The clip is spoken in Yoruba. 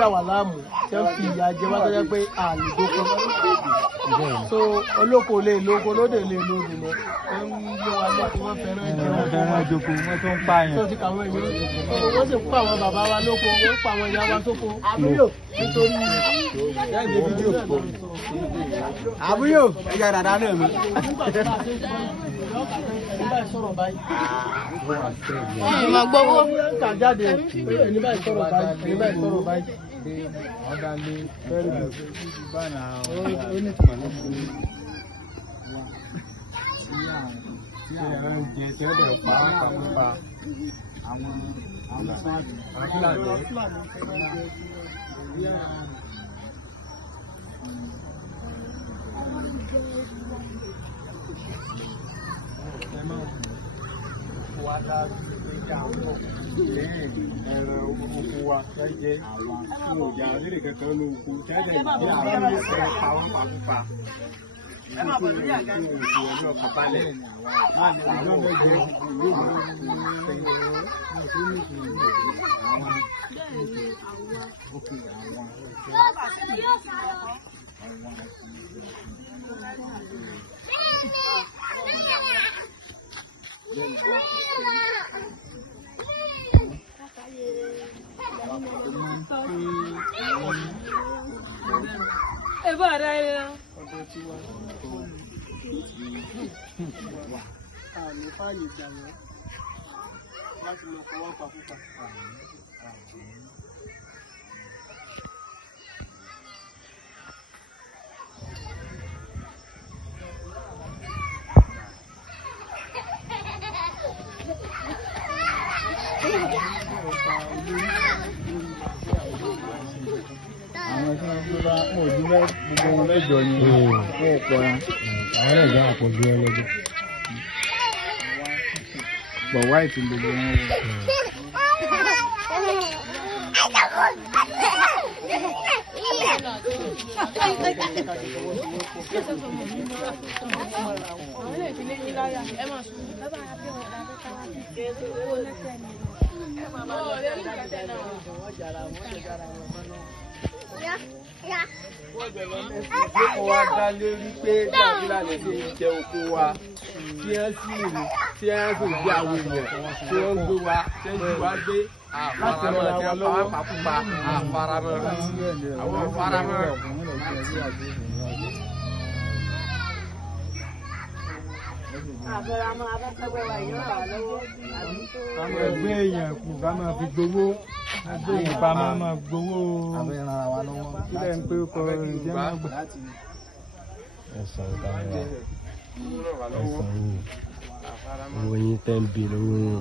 dà wà láàmú tí wọ́n fi ìyà jẹ wá tó jẹ́ pé àlè dóko so olóko lè lóko lóde lè lóde lọ wọ́n ń yọ wá lọ wọ́n fẹ́ràn ìjòkó wọ́n tó ń pààyàn. tó ti kàwọn èèyàn wọ́n sì kó àwọn bàbá wa lóko wọ́n pa àwọn ìyá wa sóko nítorí àbúyò ẹ̀yà dàda náà mi. Ìmọ̀ gbowó. Kà jáde ẹni báyìí sọ̀rọ̀ báyìí ẹni báyìí sọ̀rọ̀ báyìí. ọ̀dàlẹ̀ fẹ́rẹ̀ bí bánà ó ní tìmọ̀ lọ́kùn tí ẹ̀rọ ń jẹ tí ó dẹ̀ pa àwọn pa àwọn wa dá ìjà pọ̀ lẹ́yìn ẹ̀rọ oko wa fẹ́ jẹ́ àwọn tí ò jà lédè kankan ló kú jáde ìdí àwọn ẹ̀rọ pàwọn pàkúpa. Ẹ máa bọ̀ lórí àga yìí. Oṣù ọjọ́ kàbálẹ̀ láti àwọn ọjọ́ ìlú Ẹ bá ara ẹ lọ. Ọ̀dọ̀ tí wà àmì fáyè gbà wọ́n láti lọ fọwọ́ pa púpà. àwọn tí wọ́n gbé bá ojú gbogbo wọn mẹ́jọ ni wọ́n pọ̀ ya. àwọn ẹ̀jẹ̀ àpọ̀jù ẹlẹ́gbẹ́. bọ̀ wáìtì gbogbo wọn wọ. Ó wá dá lérí pé dábìlà lè ṣe jẹ oko wa tí ẹ sì rí tí ẹ sì gbé àwọn èèyàn tí wọ́n gbé wa tí ẹ sì wá gbé àfaramọ́ tí ẹ pa pàkúpa àfaramọ́ àwọn àfaramọ́. Àfẹ́ramọ́ abẹ́pẹ́pẹ́ wa yóò wà lọ́wọ́. Ká máa gbé èèyàn kù ká máa fi gbowó gbé èèyàn pa máa gbowó kílẹ̀ ń pé kọ́ ìjẹ́ máa gbà. ẹ̀sán ìdáwà ẹ̀sán owó yín 10 billion.